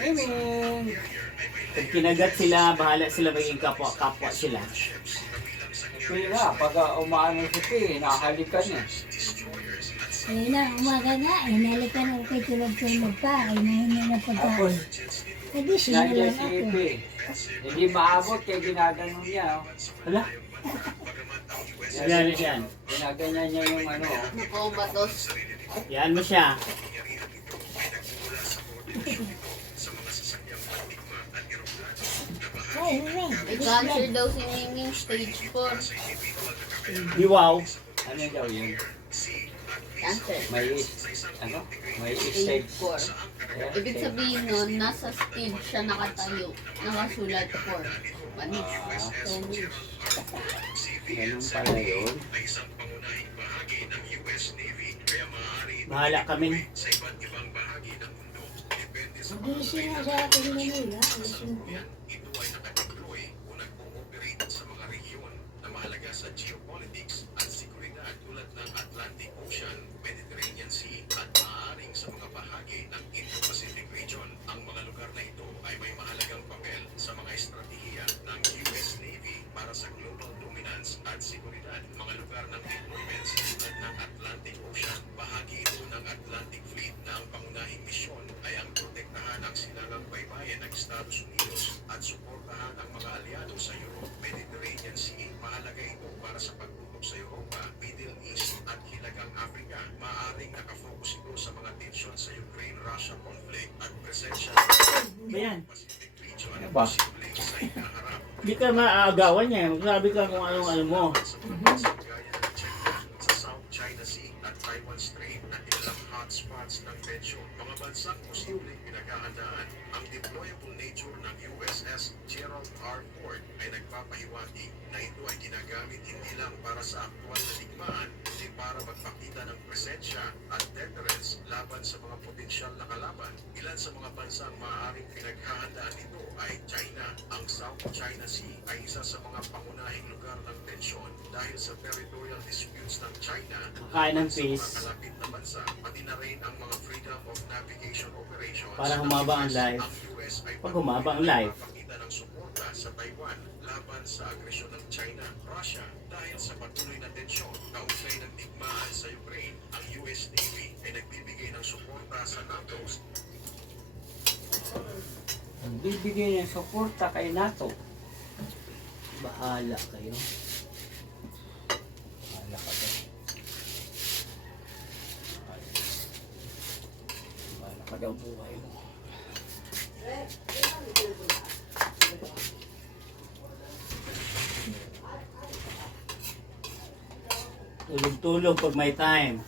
Miming! Pag kinagat sila, bahala sila maging kapwa sila. Pi nga, pag umaano si Pi, nakahalikan niya. Ayun na, umaga nga, hinalikan ako kay tulog-tulog pa, hinahinga na pagkain. Hindi, Nandiyan sinalang si ako. Pi. Hindi maabot kaya ginaganon niya. Oh. Hala? Yan yan. Ginaganyan niya yung ano. Mukomatos. Yan mo siya. Ay, Mimi. May cancer daw si Miming, stage 4. Wow. Ano daw yun? Cancer. May Stage stage. 4. Ibig sabihin nun, nasa stage siya nakatayo. Nakasulat 4. Panis. Panis. Ganun pala yun. Bahala kami. Gising na sa akin Manila. Gising ko. Ayan. Ano ba? Hindi ka maaagawan niya. Magsabi ka kung ano mo. Kain ng fish. Para humaba ang life. Pag humaba ang life. Bibigyan niya suporta kay NATO. Bahala kayo. Wala ka ba? Wala ka daw buhay mo. Tulog-tulog pag may time.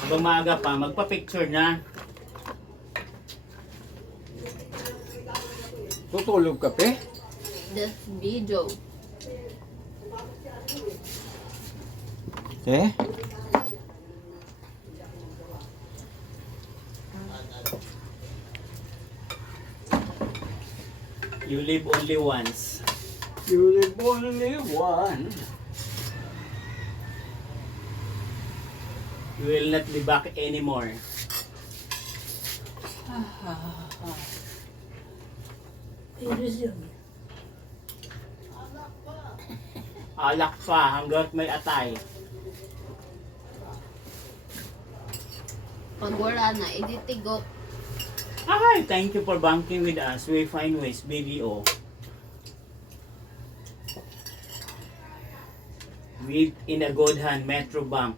Habang maaga pa, magpa-picture na. Tutulog ka, Pe? This video. Eh? You live only once. You live only one. You will not be back anymore. Virus yun. Alak pa hanggat may atay. Pag wala na, iditigo. Hi, thank you for banking with us. We find ways, BDO. With in a good hand, Metro Bank.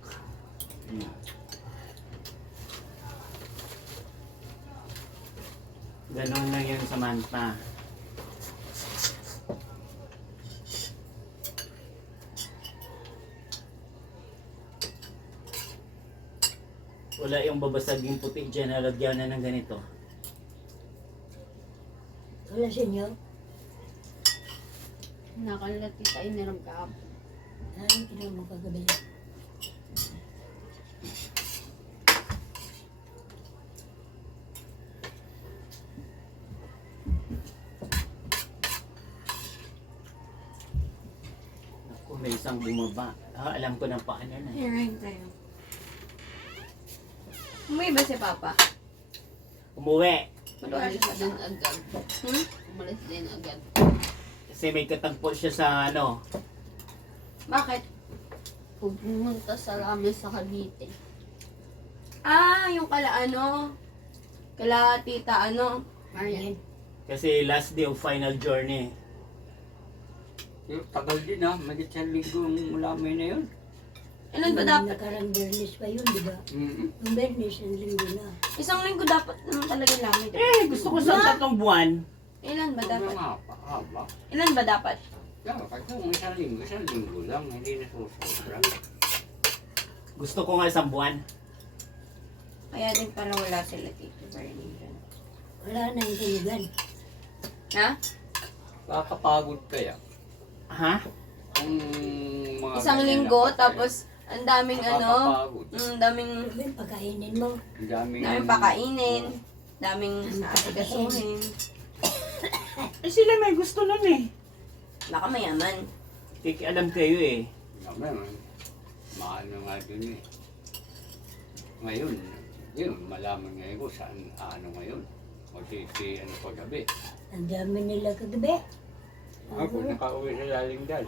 Ganon lang yun sa Manta. Wala yung babasaging puti dyan na lagyan na ng ganito. Wala sa inyo? Nakalati tayo niram ka. Ay, ito mo kagabi. Ako, may isang bumaba. Alam ko na paano na. Hearing tayo. Umuwi ba si Papa? Umuwi. Umalis din agad. Umalis din agad. Kasi may katagpo siya sa ano. Bakit? Pumunta sa ramen sa Cavite. Ah, yung kala ano? Kala tita ano? Marian. Kasi last day of final journey. Yung tagal din ha, magit sa linggo yung ulamin na yun. Ilan ba dapat? Nakarang Bernis pa yun, di ba? Mm-hmm. Yung Bernis, ang linggo na. Isang linggo dapat naman talaga namin. Gusto ko sa 3 buwan. Ilan ba dapat? Nga pa, haba. Ilan ba dapat? Yeah, kasi kung isang linggo lang, hindi na susobra. Gusto ko nga 1 buwan. Kaya din pala wala sila Tito Bernie dyan. Wala na yung tinigan. Ha? Kakapagod kaya. Ha? Kung mga Isang ganyan linggo, na pagkain, tapos ang daming ano, nakakapagod. daming Sabi, pagkainin mo. Ang daming... pakainin, daming aasigasuhin. Eh sila may gusto nun eh. Baka mayaman. Alam kayo eh. Naman, maano nga dun eh. Ngayon, yun, malaman ngayon ko saan, ano ngayon. O si ano ko gabi. Ang dami nila kagabi. Ako, nakauwi sa Lalingdal.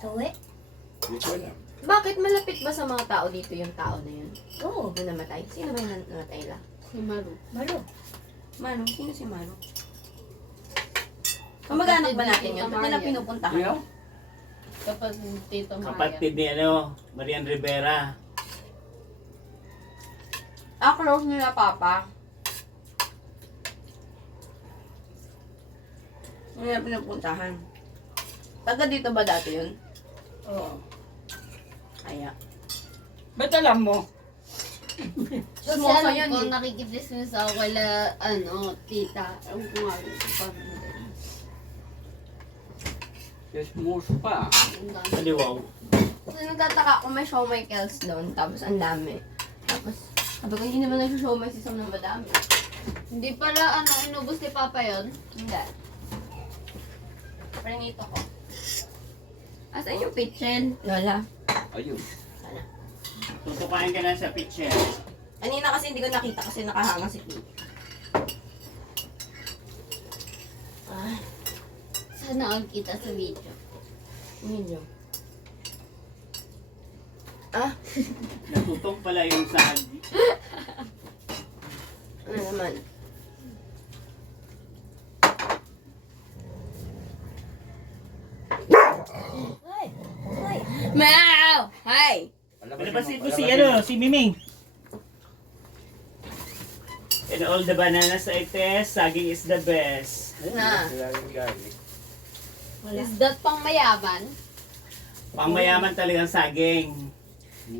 Tawi. Hindi ko alam. Bakit malapit ba sa mga tao dito yung tao na yun? Oo, Na namatay? Sino ba yung namatay la? Si Maru. malo. Mano? Sino si Mano? Kamag-anak ba natin yun? Ba't nila pinupuntahan? Yeah. Kapag Tito Marian. Kapatid ni ano, Marian Rivera. Ah, close nila papa. Hindi nila pinupuntahan. Taga dito ba dati yun? Oo. Kaya. Ba't alam mo? Kasi Smoso alam yun ko, eh. nakikidismiss ako kala, tita. Ang kumari sa pamilya. Yes, moose pa. Ang dami. Kaliwaw. Kasi nagtataka ako may siomay Kels doon, tapos ang dami. Tapos, sabi ko, hindi naman nagsusiomay si Sam ng madami. Hindi pala, inubos ni Papa yon. Hindi. Prenito ko. Asan yung pitchen? Lola. Ayun. Sana. Tutukain ka na sa pitcher. Kanina kasi hindi ko nakita kasi nakahanga si Tito. Ah, Sana all kita sa video. medyo. Ah, Natutong pala yung sag. ano naman? Ay! Ay! Meow! Hi! Palabasin ko si ano, si Miming. And all the bananas I test, saging is the best. Na. Wala. Is that pang mayaman? Pangmayaman talagang saging.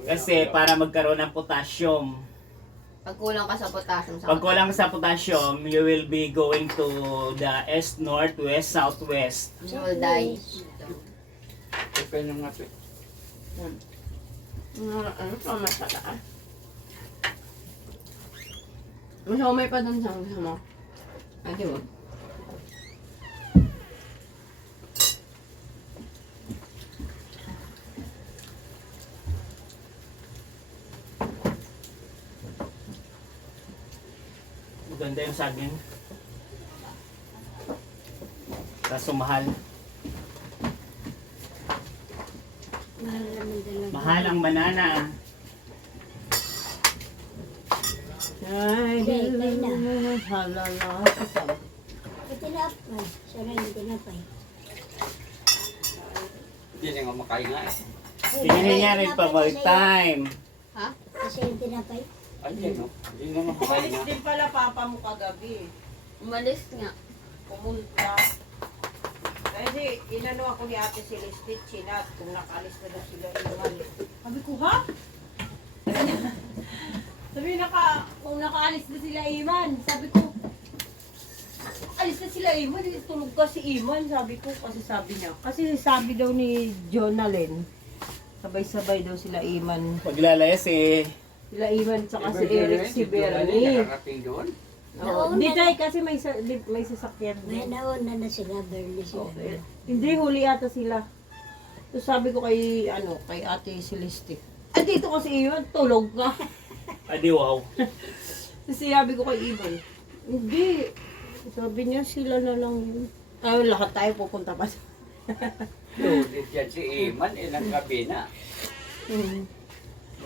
Kasi para magkaroon ng potassium. Pag kulang ka sa potassium sa Pag kulang sa potassium, you will be going to the east, north, west, southwest. you will die. Depende nga ito. Ano pa masaka? Masomay pa dun sa gusto mo. Ay, di ba? Maganda yung saging. Kaso mahal. Mahal naman talaga. Mahal ang banana. Ay, halala. May tinapay. Sana yung tinapay. Hindi na nga makahinga eh. Tingnan niya rin pa time. Ha? Kasi yung tinapay. Ayun, no? Hindi na nga Umalis makahinga. din pala papa mo kagabi. Umalis nga. Pumunta. Kasi inano ako ni Ate Celeste, chinat kung nakaalis na daw sila iwan. Sabi ko, ha? Sabi kung nakaalis na sila Iman. Sabi ko, alis na sila Iman, tulog ka si Iman. Sabi ko, kasi sabi niya. Kasi sabi daw ni Jonalyn, sabay-sabay daw sila Iman. Paglalayas eh. Sila Iman tsaka si Eric, si Bernie. Nakarating doon. Oo, Hindi tayo kasi may sasakyan May din. nauna na sila, Bernie sila. Okay. Hindi, huli ata sila. So sabi ko kay Ate Celeste, dito kasi Iwan, tulog ka. Adi wow. Kasi sabi ko kay Iwan, Hindi. Sabi niya sila na lang yun. Ah, lahat tayo pupunta pa. Loaded yan si Iman, ilang gabi na.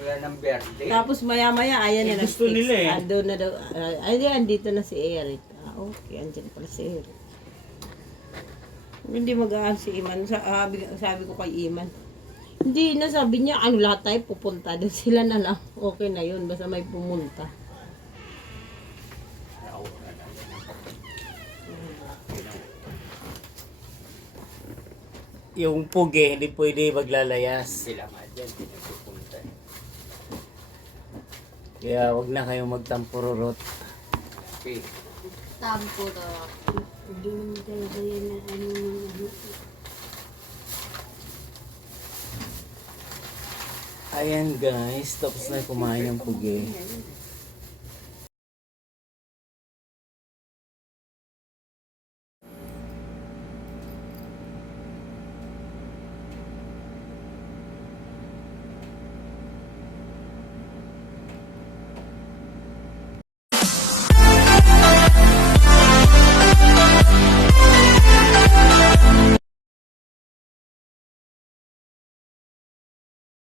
Wala ng birthday. Tapos maya-maya, ayan Eh, na gusto nila eh. Ando na daw. Ay, di, andito na si Eric. Ah, okay. Andyan pala si Eric. Hindi mag-aan si Iman. Sabi ko kay Iman. Hindi na, sabi niya, ano lahat tayo pupunta. Doon sila na lang. Okay na yun. Basta may pumunta. Yung pugi, hindi pwede maglalayas. Sila nga dyan, pinapupunta. Kaya wag na kayong magtampururot. Okay. Tampo to. Hindi naman talaga yan na ano. Ayan guys, tapos na kumain ng pugi.